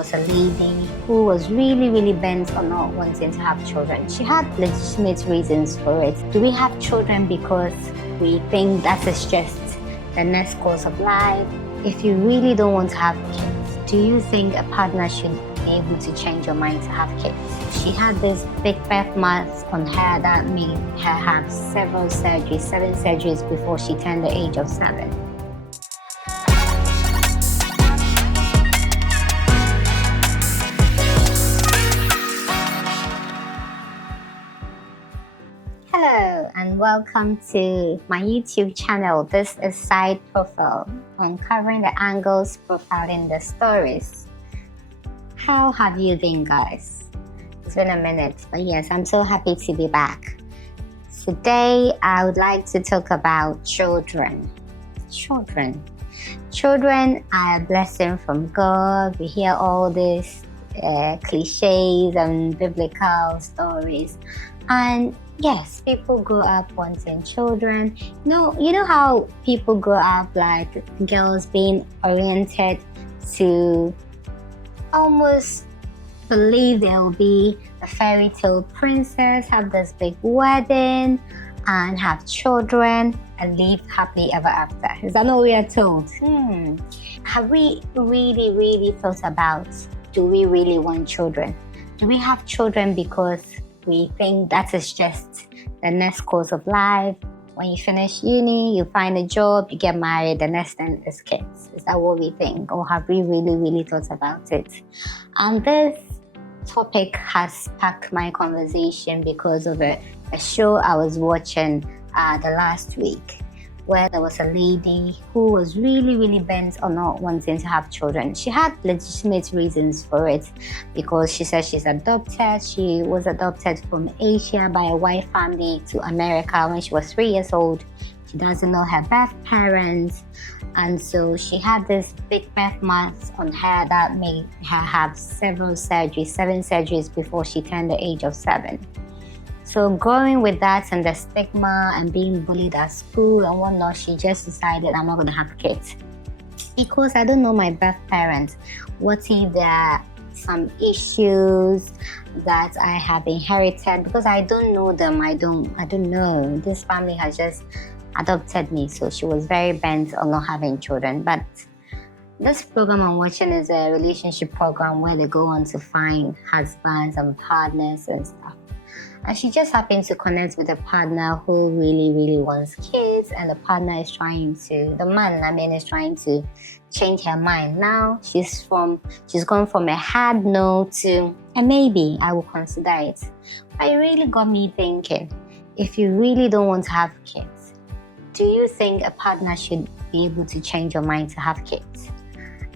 was a lady who was really bent on not wanting to have children. She had legitimate reasons for it. Do we have children because we think that is just the next course of life? If you really don't want to have kids, do you think a partner should be able to change your mind to have kids? She had this big birthmarks on her that made her have seven surgeries before she turned the age of 7. Hello and welcome to my YouTube channel. This is Side Profile, uncovering the angles, profiling the stories. How have you been, guys? It's been a minute, but yes, I'm so happy to be back. Today, I would like to talk about children. Children are a blessing from God. We hear all these cliches and biblical stories, and yes, people grow up wanting children. You know how people grow up like girls being oriented to almost believe they'll be a fairy tale princess, have this big wedding, and have children and live happily ever after. Is that not what we are told? Have we really thought about, do we really want children? Do we have children because we think that is just the next course of life? When you finish uni, you find a job, you get married, the next thing is kids. Is that what we think? Or have we really thought about it? And this topic has sparked my conversation because of a show I was watching the last week, where there was a lady who was really bent on not wanting to have children. She had legitimate reasons for it because she said she's adopted. She was adopted from Asia by a white family to America when she was 3 years old. She doesn't know her birth parents, and so she had this big birthmarks on her that made her have seven surgeries before she turned the age of 7. So growing with that and the stigma and being bullied at school and whatnot, she just decided, I'm not going to have kids. Because I don't know my birth parents. What if there are some issues that I have inherited? Because I don't know them. I don't know. This family has just adopted me. So she was very bent on not having children. But this program I'm watching is a relationship program where they go on to find husbands and partners and stuff. And she just happened to connect with a partner who really wants kids, and the partner is trying to change her mind. Now she's gone from a hard no to a maybe, I will consider it. But it really got me thinking, if you really don't want to have kids, do you think a partner should be able to change your mind to have kids?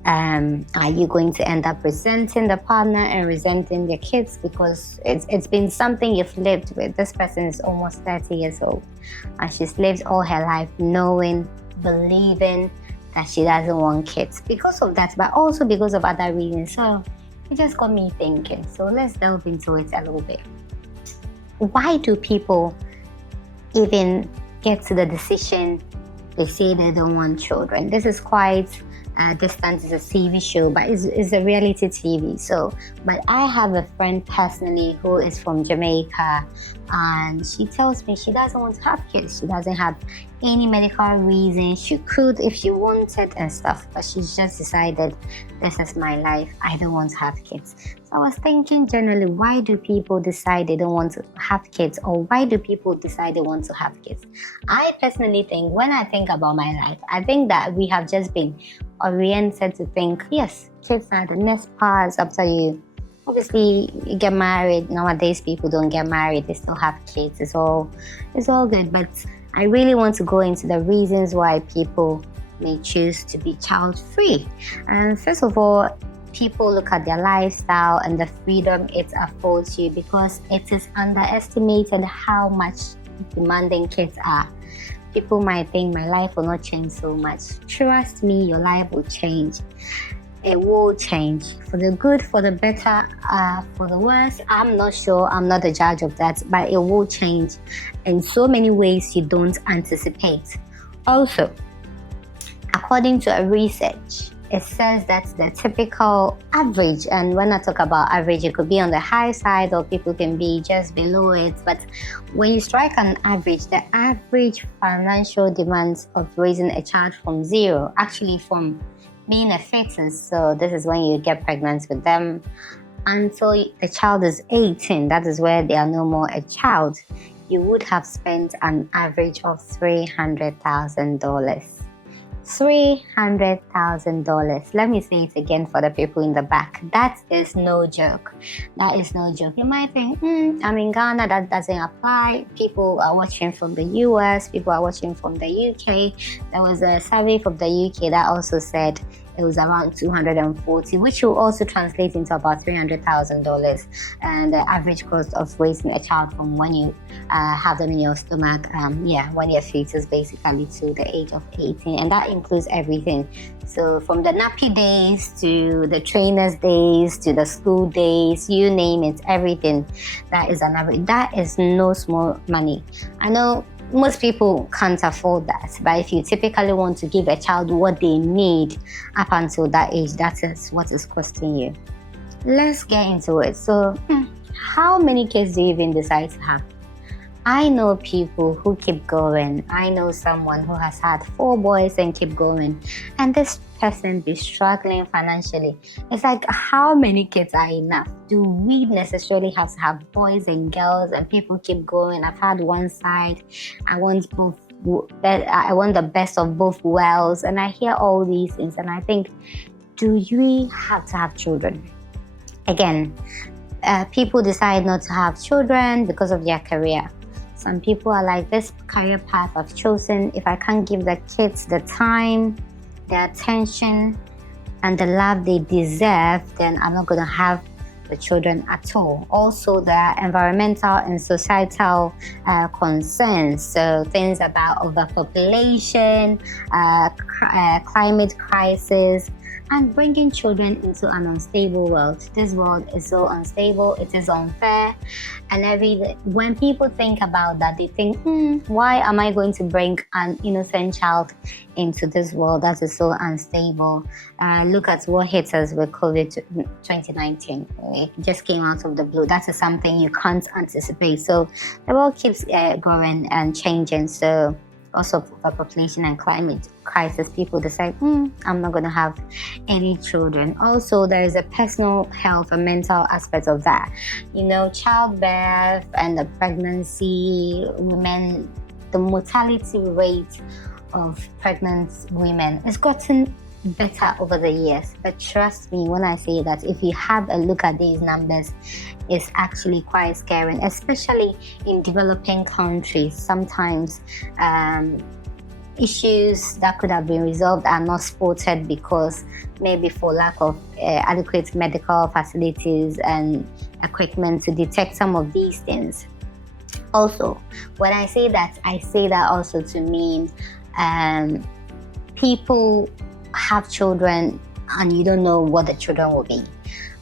Are you going to end up resenting the partner and resenting the kids because it's been something you've lived with? This person is almost 30 years old and she's lived all her life knowing, believing that she doesn't want kids because of that, but also because of other reasons. So it just got me thinking. So let's delve into it a little bit. Why do people even get to the decision they say they don't want children? This is quite distant. Is a TV show, but it's a reality TV. So, but I have a friend personally who is from Jamaica, and she tells me she doesn't want to have kids. She doesn't have any medical reason. She could if she wanted and stuff, but she's just decided, this is my life. I don't want to have kids. So I was thinking generally, why do people decide they don't want to have kids, or why do people decide they want to have kids? I personally think, when I think about my life, I think that we have just been oriented to think, yes, kids are the next part after you. Obviously, you get married. Nowadays, people don't get married. They still have kids. It's all good. But I really want to go into the reasons why people may choose to be child-free. And first of all, people look at their lifestyle and the freedom it affords you, because it is underestimated how much demanding kids are. People might think my life will not change so much. Trust me, your life will change. It will change for the good, for the better, for the worse. I'm not sure. I'm not the judge of that, but it will change in so many ways you don't anticipate. Also, according to a research, it says that's the typical average. And when I talk about average, it could be on the high side or people can be just below it. But when you strike an average, the average financial demands of raising a child from zero, actually from being a fetus, so this is when you get pregnant with them, until the child is 18, that is where they are no more a child, you would have spent an average of $300,000. $300,000. Let me say it again for the people in the back. That is no joke. That is no joke. You might think, I'm in Ghana, that doesn't apply. People are watching from the US, people are watching from the UK. There was a survey from the UK that also said it was around 240, which will also translate into about $300,000. And the average cost of raising a child from when you have them in your stomach, when you're fetus, basically to the age of 18, and that includes everything. So from the nappy days to the trainer's days to the school days, you name it, everything. That is an average. That is no small money. I know most people can't afford that, but if you typically want to give a child what they need up until that age, that is what is costing you. Let's get into it. So how many kids do you even decide to have? I know people who keep going. I know someone who has had 4 boys and keep going, and this person be struggling financially. It's like, how many kids are enough? Do we necessarily have to have boys and girls? And people keep going. I've had one side. I want both. I want the best of both worlds, and I hear all these things, and I think, do we have to have children? Again, people decide not to have children because of their career. Some people are like, this career path I've chosen, if I can't give the kids the time, the attention, and the love they deserve, then I'm not going to have the children at all. Also, there are environmental and societal concerns. So things about overpopulation, climate crisis, and bringing children into an unstable world. This world is so unstable, it is unfair, and when people think about that, they think, why am I going to bring an innocent child into this world that is so unstable? Look at what hit us with COVID-2019. It just came out of the blue. That is something you can't anticipate. So the world keeps growing and changing. So also for population and climate crisis, people decide, I'm not going to have any children. Also, there is a personal health and mental aspect of that. Childbirth and the pregnancy, women, the mortality rate of pregnant women has gotten better over the years. But trust me when I say that if you have a look at these numbers, it's actually quite scary, especially in developing countries. Sometimes issues that could have been resolved are not spotted because maybe for lack of adequate medical facilities and equipment to detect some of these things. Also, when I say that also to mean people have children and you don't know what the children will be.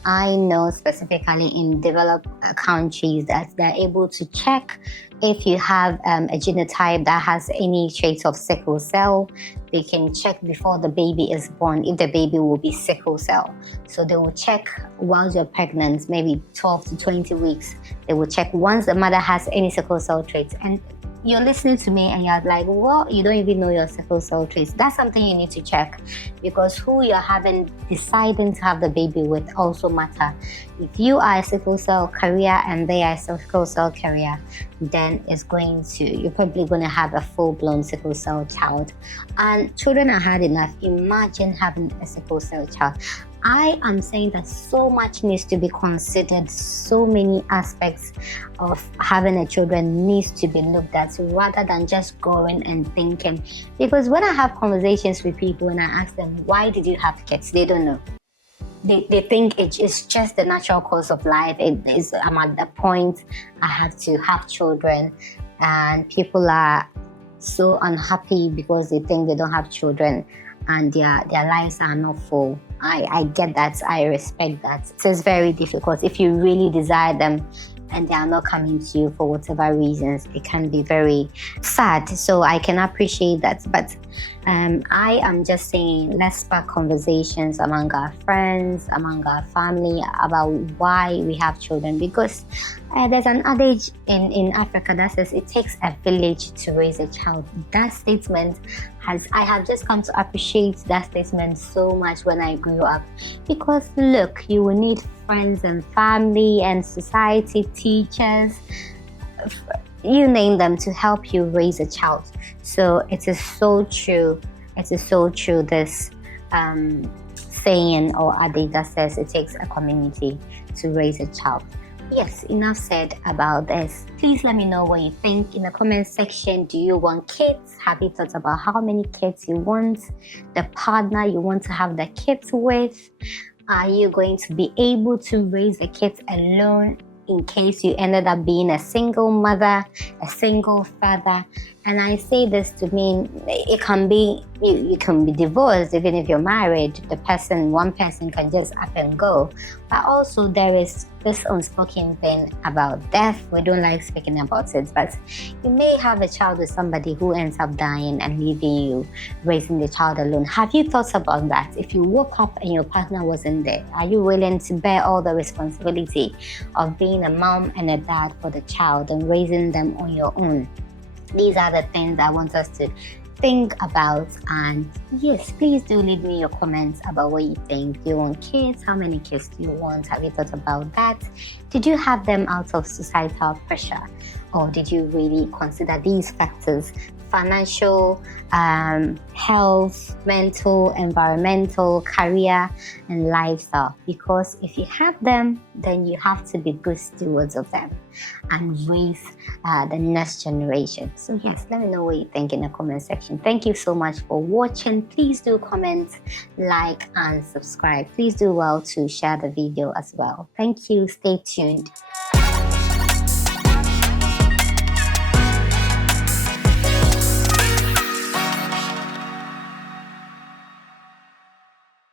I know specifically in developed countries that they're able to check if you have a genotype that has any traits of sickle cell. They can check before the baby is born if the baby will be sickle cell. So they will check while you're pregnant, maybe 12 to 20 weeks. They will check once the mother has any sickle cell traits. And you're listening to me and you're like, well, you don't even know your sickle cell traits. That's something you need to check, because who you're deciding to have the baby with also matter. If you are a sickle cell carrier and they are a sickle cell carrier, then you're probably going to have a full-blown sickle cell child. And children are hard enough. Imagine having a sickle cell child. I am saying that so much needs to be considered. So many aspects of having a children needs to be looked at rather than just going and thinking. Because when I have conversations with people and I ask them, why did you have kids? They don't know. They think it's just the natural course of life. I'm at the point I have to have children, and people are so unhappy because they think they don't have children and their lives are not full. I get that. I respect that. It is very difficult if you really desire them and they are not coming to you for whatever reasons, it can be very sad. So I can appreciate that. But I am just saying, let's spark conversations among our friends, among our family about why we have children, because there's an adage in Africa that says it takes a village to raise a child. That statement I have just come to appreciate that statement so much when I grew up, because look, you will need friends and family and society, teachers, you name them, to help you raise a child. So it is so true. It is so true, this saying or adage that says it takes a community to raise a child. Yes, enough said about this. Please let me know what you think in the comment section. Do you want kids? Have you thought about how many kids you want? The partner you want to have the kids with? Are you going to be able to raise the kids alone in case you ended up being a single mother, a single father? And I say this to mean it can be, you can be divorced even if you're married. One person can just up and go. But also there is this unspoken thing about death. We don't like speaking about it, but you may have a child with somebody who ends up dying and leaving you raising the child alone. Have you thought about that? If you woke up and your partner wasn't there, are you willing to bear all the responsibility of being a mom and a dad for the child and raising them on your own? These are the things I want us to think about. And yes, please do leave me your comments about what you think. Do you want kids? How many kids do you want? Have you thought about that? Did you have them out of societal pressure? Or did you really consider these factors? Financial, health, mental, environmental, career, and lifestyle. Because if you have them, then you have to be good stewards of them and raise the next generation. So yes, let me know what you think in the comment section. Thank you so much for watching. Please do comment, like, and subscribe. Please do well to share the video as well. Thank you. Stay tuned.